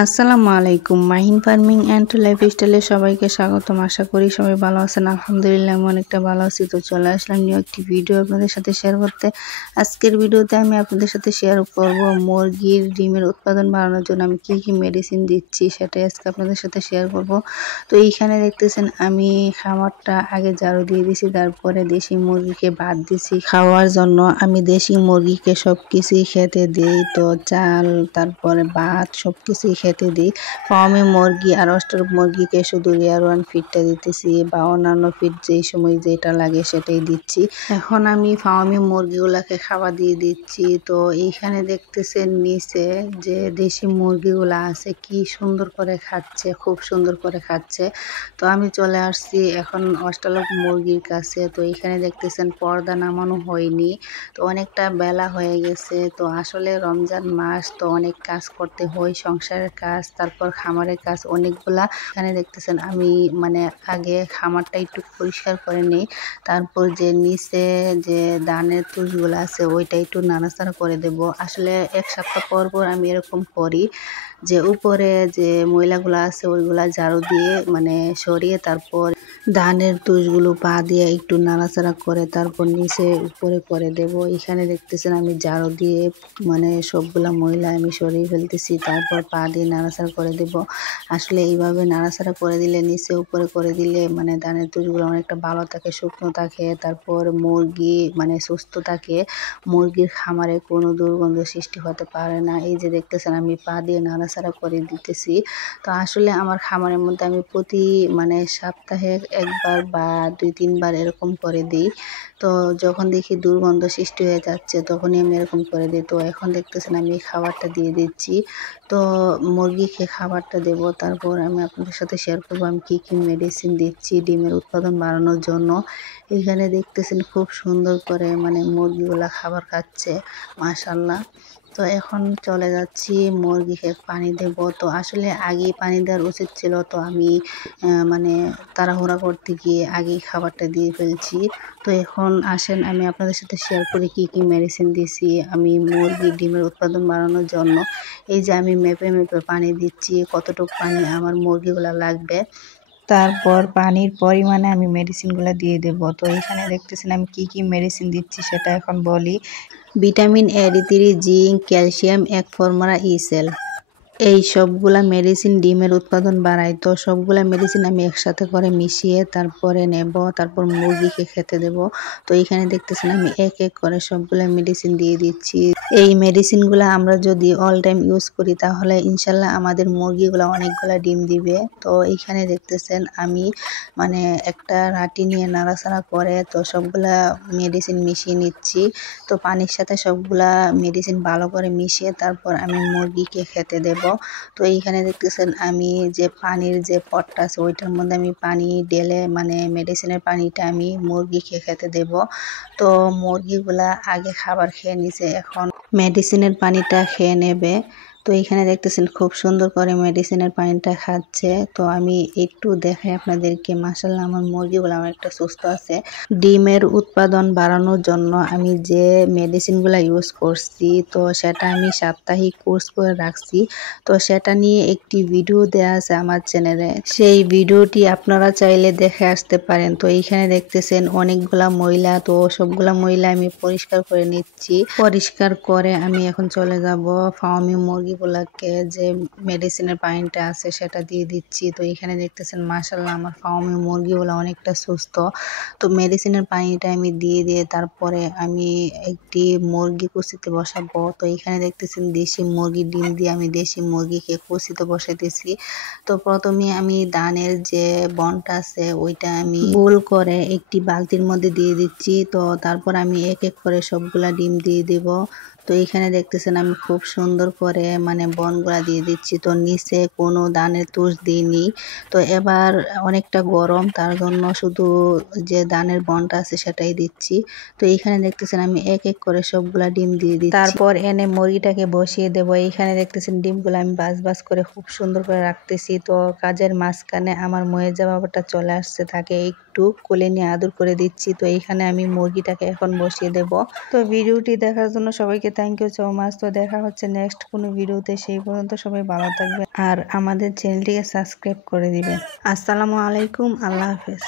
আসসালামু আলাইকুম। Mahin farming and লাইফস্টাইলে সবাইকে স্বাগতম। আশা করি সবাই ভালো আছেন। আলহামদুলিল্লাহ আমি অনেকটা ভালো আছি। তো চলে আসলাম নিউ একটি ভিডিও আপনাদের সাথে শেয়ার করতে। আজকের ভিডিওতে আমি আপনাদের সাথে শেয়ার করব মুরগির ডিমের উৎপাদন বাড়ানোর জন্য আমি কি মেডিসিন দিচ্ছি সেটাই আজকে আপনাদের সাথে শেয়ার করব। তো এইখানে দেখতেছেন আমি খামারটা আগে ঝাড়ু দিয়ে দিছি, তারপরে দেশি মুরগিকে বাদ দিছি খাওয়ার জন্য। আমি দেশি মুরগিকে সব কিছুই খেতে দিই, তো চাল তারপরে ভাত সব কিছুই খেতে দিই। ফার্মে মুরগি আর অস্ট্রেলিয়ান মুরগিকে শুধু রেয়ার ওয়ান ফিডটা দিতেছি বা অন্যান্য ফিড যেই সময় যেটা লাগে সেটাই দিচ্ছি। এখন আমি ফার্মে মুরগিগুলাকে খাবার দিয়ে দিচ্ছি। তো এইখানে দেখতেছেন নিচে যে দেশি মুরগিগুলা আছে কি সুন্দর করে খাচ্ছে, খুব সুন্দর করে খাচ্ছে। তো আমি চলে আসছি এখন অস্ট্রেলিয়ান মুরগির কাছে। তো এইখানে দেখতেছেন পর্দা নামানো হয়নি, তো অনেকটা বেলা হয়ে গেছে। তো আসলে রমজান মাস, তো অনেক কাজ করতে হয়, সংসারের কাজ তারপর খামারের কাজ অনেকগুলা। এখানে দেখতেছেন আমি আগে খামারটা একটু পরিষ্কার করে নিই, তারপর যে নিচে যে ধানের তুষগুলো আছে ওইটা একটু নাড়াচাড়া করে দেব। আসলে এক সপ্তাহ পর পর আমি এরকম করি যে উপরে যে ময়লাগুলো আছে ওইগুলা ঝাড়ু দিয়ে সরিয়ে তারপর ধানের তুষগুলো পা দিয়ে একটু নাড়াচাড়া করে তারপর নিচে উপরে করে দেব। এখানে দেখতেছেন আমি ঝাড়ু দিয়ে সবগুলা ময়লা আমি সরিয়ে ফেলতেছি, তারপর পা দিয়ে নাড়াচাড়া করে দেব। আসলে এইভাবে নাড়াচাড়া করে দিলে নিচে উপরে করে দিলে ধানের তুষগুলো অনেকটা ভালো থাকে, শুকনো থাকে, তারপর মুরগি সুস্থ থাকে। মুরগির খামারে কোনো দুর্গন্ধ সৃষ্টি হতে পারে না। এই যে দেখতেছেন আমি পা দিয়ে নাড়াচাড়া করে দিতেছি। তো আসলে আমার খামারের মধ্যে আমি প্রতি সপ্তাহে একবার বা 2-3 বার এরকম করে দিই। তো যখন দেখি দুর্গন্ধ সৃষ্টি হয়ে যাচ্ছে তখনই আমি এরকম করে দিই। তো এখন দেখতেছেন আমি খাবারটা দিয়ে দিচ্ছি। তো মুরগিকে খাবারটা দেব, তারপর আমি আপনাদের সাথে শেয়ার করবো আমি কি মেডিসিন দিচ্ছি ডিমের উৎপাদন বাড়ানোর জন্য। এখানে দেখতেছেন খুব সুন্দর করে মুরগিগুলা খাবার খাচ্ছে, মাশাআল্লাহ। তো এখন চলে যাচ্ছি মুরগিকে পানি দেব। তো আসলে আগেই পানি দেওয়ার উচিত ছিল, তো আমি তাড়াহুড়া করতে গিয়ে আগেই খাবারটা দিয়ে ফেলছি। তো এখন আসেন আমি আপনাদের সাথে শেয়ার করি কি মেডিসিন দিছি আমি মুরগির ডিমের উৎপাদন বাড়ানোর জন্য। এই যে আমি মেপে মেপে পানি দিচ্ছি কতটুকু পানি আমার মুরগিগুলা লাগবে, তারপর পানির পরিমাণে আমি মেডিসিনগুলো দিয়ে দেব। তো এখানে দেখতেছেন আমি কি মেডিসিন দিচ্ছি সেটা এখন বলি। Vitamin A, D3, zinc, calcium, এক ফরমারা, ইসেল, এই সবগুলা মেডিসিন ডিমের উৎপাদন বাড়ায়। তো সবগুলা মেডিসিন আমি একসাথে করে মিশিয়ে তারপরে নেব, তারপর মুরগিকে খেতে দেব। তো এইখানে দেখতেছেন আমি এক এক করে সবগুলা মেডিসিন দিয়ে দিচ্ছি। এই মেডিসিনগুলো আমরা যদি অল টাইম ইউজ করি তাহলে ইনশাল্লাহ আমাদের মুরগিগুলো অনেকগুলা ডিম দিবে। তো এইখানে দেখতেছেন আমি একটা রাটি নিয়ে নাড়াচাড়া করে তো সবগুলা মেডিসিন মিশিয়ে নিচ্ছি। তো পানির সাথে সবগুলা মেডিসিন ভালো করে মিশিয়ে তারপর আমি মুরগিকে খেতে দেব। তো এইখানে দেখতেছেন আমি যে পানির যে পটটা আছে ওইটার মধ্যে আমি পানি ঢেলে মেডিসিনের পানিটা আমি মুরগিকে খেতে দেব। তো মুরগিগুলা আগে খাবার খেয়ে নিছে, এখন মেডিসিনের পানিটা খেয়ে নেবে। তো এইখানে দেখতেছেন খুব সুন্দর করে মেডিসিনের পানিটা খাচ্ছে। তো আমি একটু দেখাই আপনাদেরকে, মাশাআল্লাহ আমার মুরগিগুলো আমার একটা সুস্থ আছে। ডিমের উৎপাদন বাড়ানোর জন্য আমি যে মেডিসিনগুলো ইউজ করছি তো সেটা আমি সাপ্তাহিক কোর্স করে রাখছি। তো সেটা নিয়ে একটি ভিডিও দেওয়া আছে আমার চ্যানেলে, সেই ভিডিওটি আপনারা চাইলে দেখে আসতে পারেন। তো এইখানে দেখতেছেন অনেকগুলা ময়লা, তো সবগুলা ময়লা আমি পরিষ্কার করে নিচ্ছি। পরিষ্কার করে আমি এখন চলে যাব ফার্মি মুরগিগুলাকে যে মেডিসিনের পানিটা আছে সেটা দিয়ে দিচ্ছি। তো এখানে দেখতেছেন মাশাআল্লাহ আমার ফার্মি মুরগিগুলো অনেকটা সুস্থ। তো মেডিসিনের পানিটা আমি দিয়ে তারপরে আমি একটি মুরগি কুচিতে বসাবো। তো এখানে দেখতেছেন দেশি মুরগির ডিম দিয়ে আমি দেশি মুরগিকে কুচিতে বসাইতেছি। তো প্রথমে আমি ধানের যে বনটা আছে ওইটা আমি গোল করে একটি বালতির মধ্যে দিয়ে দিচ্ছি। তো তারপর আমি এক এক করে সবগুলা ডিম দিয়ে দেব। তো এখানে দেখতেছেন আমি খুব সুন্দর করে বনগুলা দিয়ে দিচ্ছি। তো নিচে কোনো ধানের তুষ দিইনি। তো এবার অনেকটা গরম, তার জন্য শুধু যে ধানের বনটা আছে সেটাই দিচ্ছি। তো এইখানে দেখতেছেন আমি এক এক করে সবগুলা ডিম দিয়ে দিচ্ছি, তারপর এনে মুরগিটাকে বসিয়ে দেব। এইখানে দেখতেছেন ডিমগুলো আমি বাজ করে খুব সুন্দর করে রাখতেছি। তো কাজের মাঝখানে আমার ময়েজা বাবাটা চলে আসছে, তাকে একটু কোলে নিয়ে আদর করে দিচ্ছি। তো এইখানে আমি মুরগিটাকে এখন বসিয়ে দেব। তো ভিডিওটি দেখার জন্য সবাইকে থ্যাংক ইউ সো মাচ। তো দেখা হচ্ছে নেক্সট কোনো ভিডিওতে, সেই পর্যন্ত সবাই ভালো থাকবেন আর আমাদের চ্যানেলটিকে সাবস্ক্রাইব করে দিবেন। আসসালামু আলাইকুম, আল্লাহ হাফেজ।